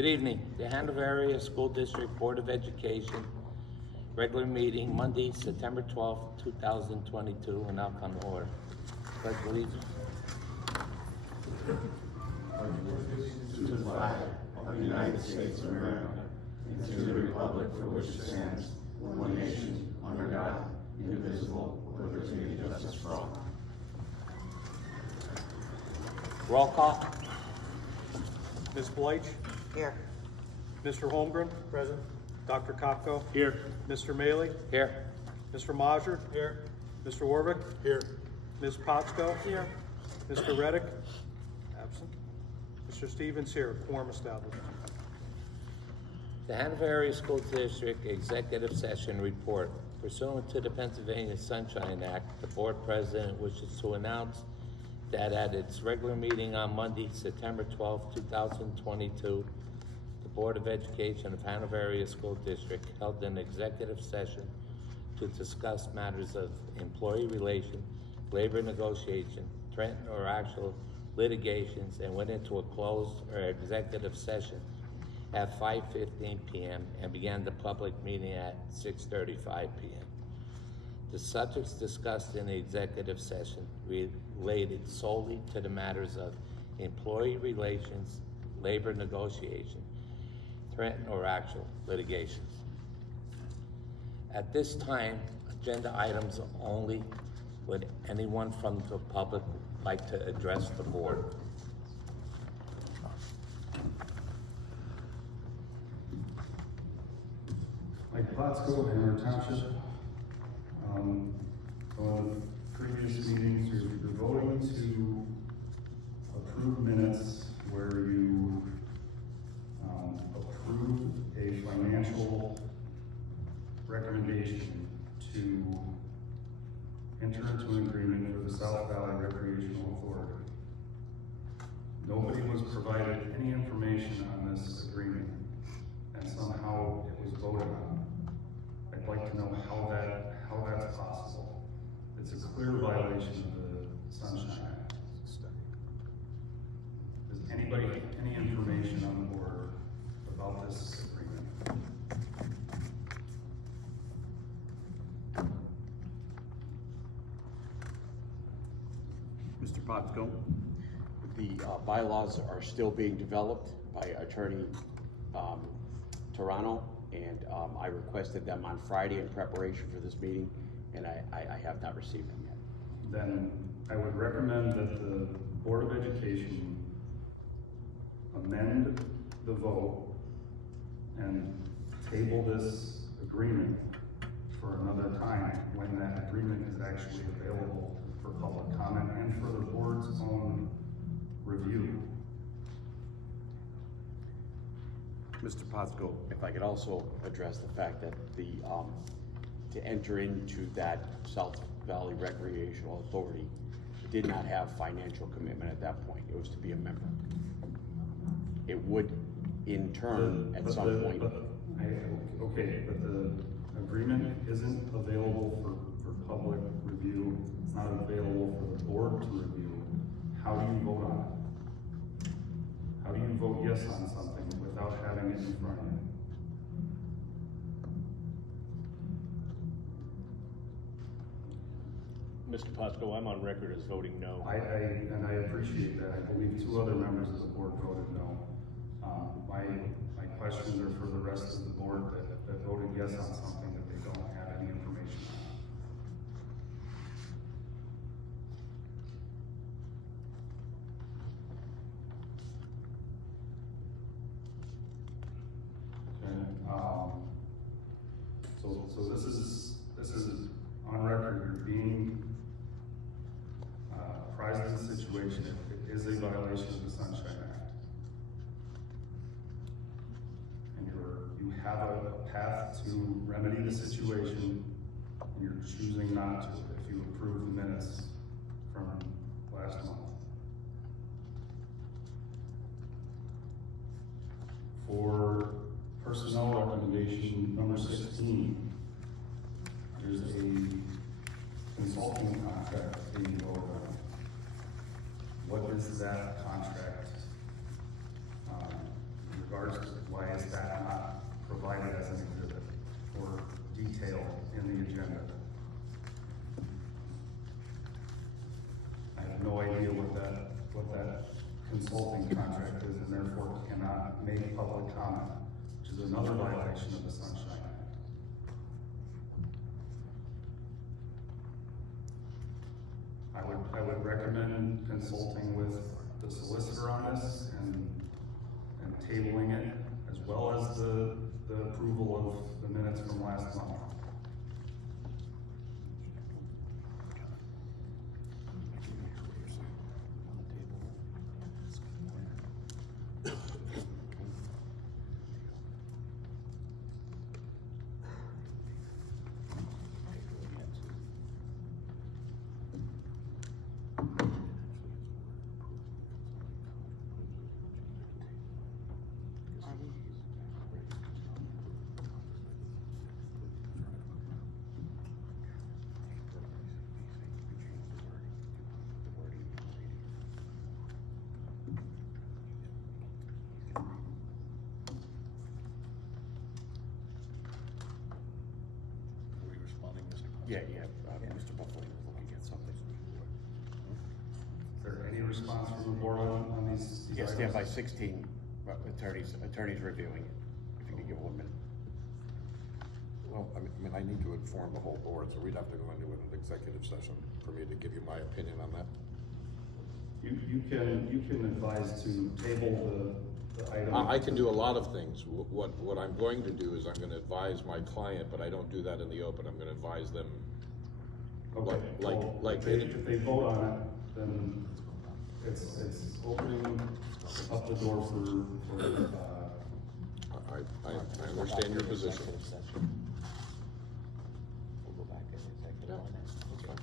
Good evening. The Hanover Area School District Board of Education, regular meeting, Monday, September 12th, 2022, will now come to order. Pledge allegiance. To the flag of the United States of America and to the republic for which it stands, one nation, under God, indivisible, with liberty and justice for all. Roll call. Ms. Bleich? Here. Mr. Holmgren? Present. Dr. Kopko? Here. Mr. Maley? Here. Mr. Mazur? Here. Mr. Warwick? Here. Ms. Potsko? Here. Mr. Reddick? Absent. Mr. Stevens here, quorum established. The Hanover Area School District Executive Session Report. Pursuant to the Pennsylvania Sunshine Act, the Board President wishes to announce that at its regular meeting on Monday, September 12, 2022, the Board of Education of Hanover Area School District held an executive session to discuss matters of employee relation, labor negotiation, threat or actual litigations, and went into a closed or executive session at 5:15 p.m. and began the public meeting at 6:35 p.m. The subjects discussed in the executive session related solely to the matters of employee relations, labor negotiation, threat or actual litigations. At this time, agenda items only. Would anyone from the public like to address the board? Mike Potsko, Hanover Township. On previous meetings, you're voting to approve minutes where you approve a financial recommendation to enter into an agreement for the South Valley Recreational Authority. Nobody was provided any information on this agreement, and somehow it was voted on. I'd like to know how that's possible. It's a clear violation of the Sunshine Act. Does anybody have any information on the board about this agreement? Mr. Potsko, the bylaws are still being developed by Attorney Toronto, and I requested them on Friday in preparation for this meeting, and I have not received them yet. Then I would recommend that the Board of Education amend the vote and table this agreement for another time when that agreement is actually available for public comment and for the board's own review. Mr. Potsko, if I could also address the fact that to enter into that South Valley Recreational Authority did not have financial commitment at that point. It was to be a member. It would, in turn, at some point. Okay, but the agreement isn't available for public review. It's not available for the board to review. How do you vote on it? How do you vote yes on something without having it in front of you? Mr. Potsko, I'm on record as voting no. And I appreciate that. I believe two other members of the board voted no. My questions are for the rest of the board that voted yes on something that they don't have any information on. Okay. So this is on record. You're being apprised of the situation. It is a violation of the Sunshine Act. And you have a path to remedy the situation, and you're choosing not to if you approve the minutes from last month. For personnel recommendation number 16, there's a consulting contract being voted on. What is that contract regards to why is that not provided as an exhibit or detailed in the agenda? I have no idea what that consulting contract is, and therefore cannot make public comment, which is another violation of the Sunshine Act. I would recommend consulting with the solicitor on this and tabling it, as well as the approval of the minutes from last month. Yeah, Mr. Buffalo was looking at something. Is there any response from the board on these? Yeah, items? stand by 16, attorneys reviewing it, if you could give 1 minute. Well, I mean, I need to inform the whole board, so we'd have to go into an executive session for me to give you my opinion on that. You can advise to table the item. I can do a lot of things. What I'm going to do is I'm gonna advise my client, but I don't do that in the open. I'm gonna advise them. Okay, well, if they vote on it, then it's opening up the door for I understand your position. We'll go back in executive on that. That's fine.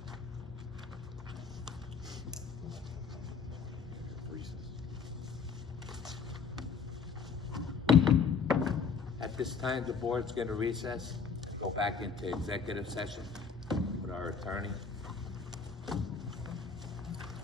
At this time, the board's gonna recess, go back into executive session with our attorney.